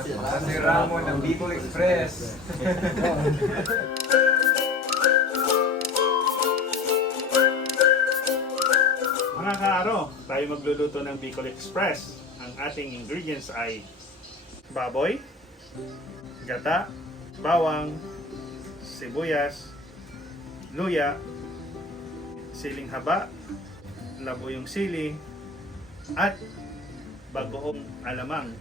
Si Ramon ng Bicol Express. Mga kaaro, tayo magluluto ng Bicol Express. Ang ating ingredients ay baboy, gata, bawang, sibuyas, luya, siling haba, labuyong sili, at bagoong alamang.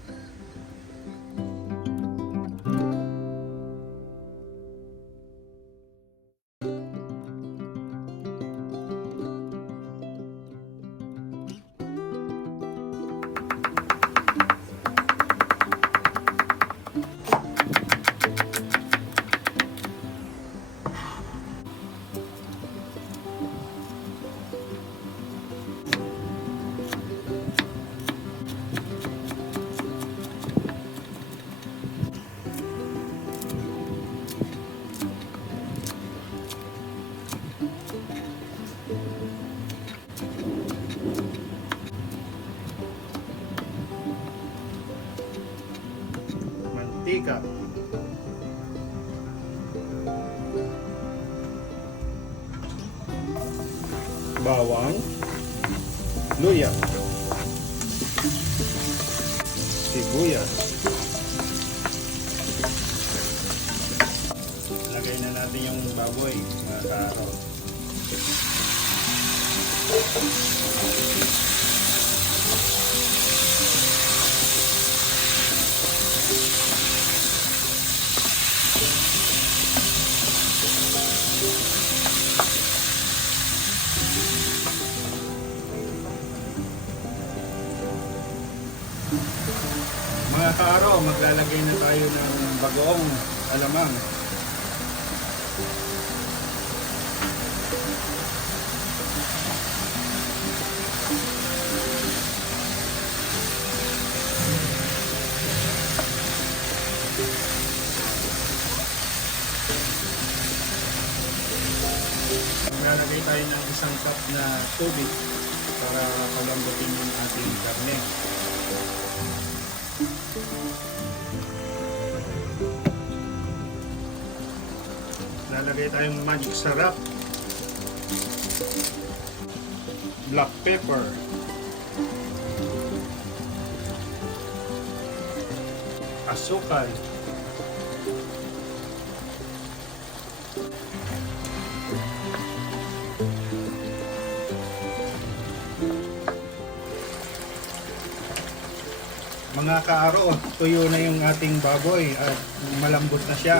Mantika, bawang, luya, sibuyas. Lagay na natin yung baboy, mga kaaro. Mga kaaro, maglalagay na tayo ng bagoong alamang. Maglalagay tayo ng isang cup na tubig para palambutin yung ating karne. Lalagay tayong magic sarap, black pepper, asukal, mga kaaro, tuyo na yung ating baboy at malambot na siya.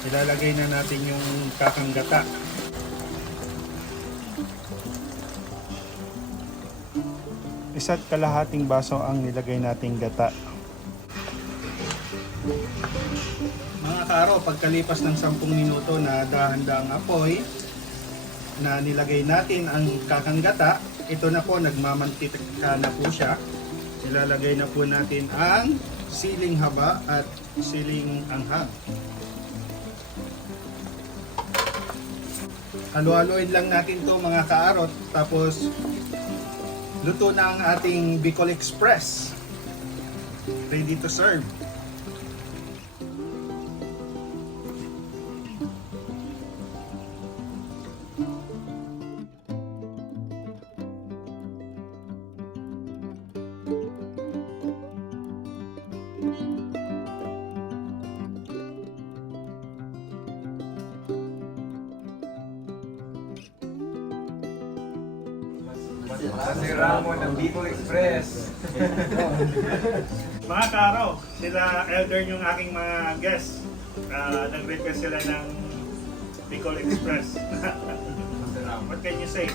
Ilalagay na natin yung kakanggata. Isa't kalahating baso ang nilagay nating gata. Mga kaaro, pagkalipas ng 10 minuto na dahan-dahang apoy na nilagay natin ang kakanggata, ito na po, nagmamantika na po siya. Ilalagay na po natin ang siling haba at siling anghang. Halo-haloin lang natin to, mga kaarot, tapos luto na ang ating Bicol Express. Ready to serve. Si Ramon ng Bicol Express. Mga kaaro, sila elder yung aking mga guests. Nag-request sila ng Bicol Express. What can you say?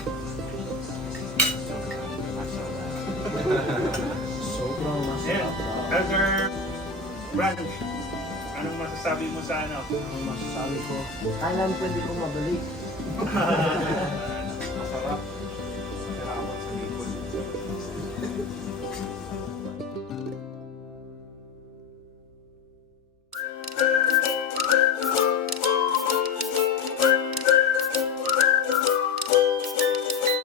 Sobrang masarap. Elder Branch, anong masasabi mo sa ano? Ang masasabi ko, kailan pwede ko mabalik?